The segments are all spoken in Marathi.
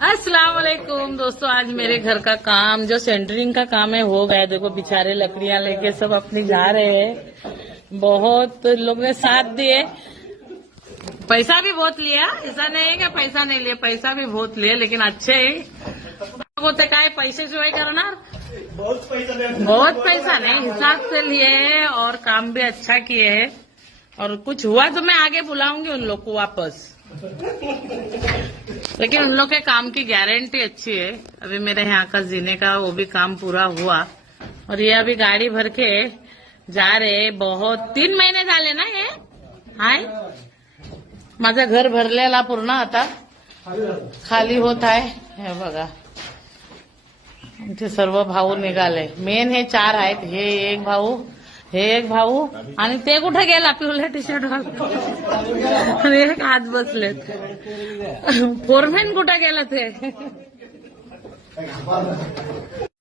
अस्सलाम वालेकुम दोस्तों, आज मेरे घर का काम जो सेंटरिंग का काम है हो गया। देखो बेचारे लकड़ियां लेके सब अपनी जा रहे हैं। बहुत लोग ने साथ दिए, पैसा भी बहुत लिया। ऐसा नहीं है कि पैसा नहीं लिया, पैसा भी बहुत लिया, लेकिन अच्छे होते काय पैसे शिवाय करणार। बहुत पैसा नहीं, हिसाब से लिए और काम भी अच्छा किए है। और कुछ हुआ तो मैं आगे बुलाऊंगी उन लोग को वापस, लेकिन उन लोग के काम की गारंटी अच्छी है। अभी मेरे यहाँ का जीने का वो भी काम पूरा हुआ और ये अभी गाड़ी भर के जा रहे। बहुत 3 महिने झाले ना हे हाय। माझं घर भरलेला पूर्ण आता खाली होत आहे। हे बघा आमचे सर्व भाऊ निघाले। मेन हे 4 आहेत, हे एक भाऊ, हे एक भाऊ आणि ते कुठे गेला पिवळ्या टी शर्ट घालून, एक हात बसलेत। फोरमॅन कुठे गेला ते।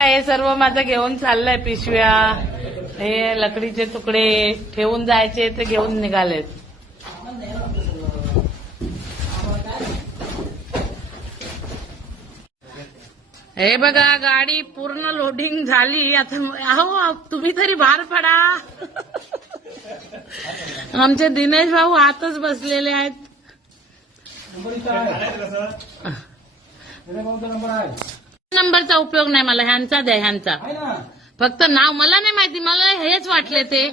हे सर्व माझं घेऊन चाललंय, पिशव्या, हे लकडीचे तुकडे ठेवून जायचे ते घेऊन निघालेत। हे बघा गाडी पूर्ण लोडिंग झाली। आता अहो तुम्ही तरी बाहेर पडा। आमचे दिनेश भाऊ आतच बसलेले आहेत। नंबरचा उपयोग नाही मला, ह्यांचा द्या, ह्यांचा फक्त नाव मला नाही माहिती, मला हेच वाटले ते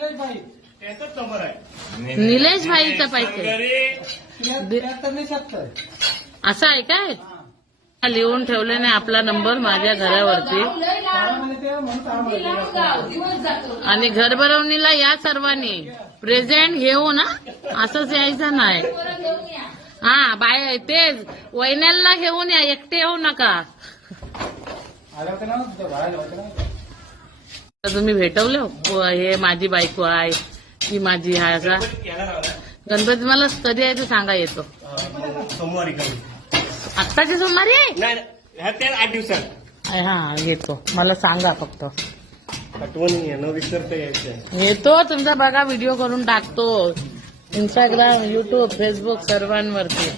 निलेश भाईचा पैसे असं आहे काय। लिहून ठेवले नाही आपला नंबर माझ्या घरावरती, आणि घर भरवणीला या सर्वांनी प्रेझेंट घेऊ ना, असंच यायचं नाही। हा बाय तेच वैन्याला घेऊन या, एकटे येऊ नका। तुम्ही भेटवले हे माझी बायको आहे, ही माझी आहे असा। गणपती मला कधी आहे ते सांगा, येतो सोमवारी। आत्ताची सोमवारी आहे, 8 दिवसात। हा येतो, मला सांगा फक्त, आठवण विसरता यायचं। येतो तुमचा बघा, व्हिडिओ करून टाकतो इंस्टाग्राम, युट्यूब, फेसबुक सर्वांवरती।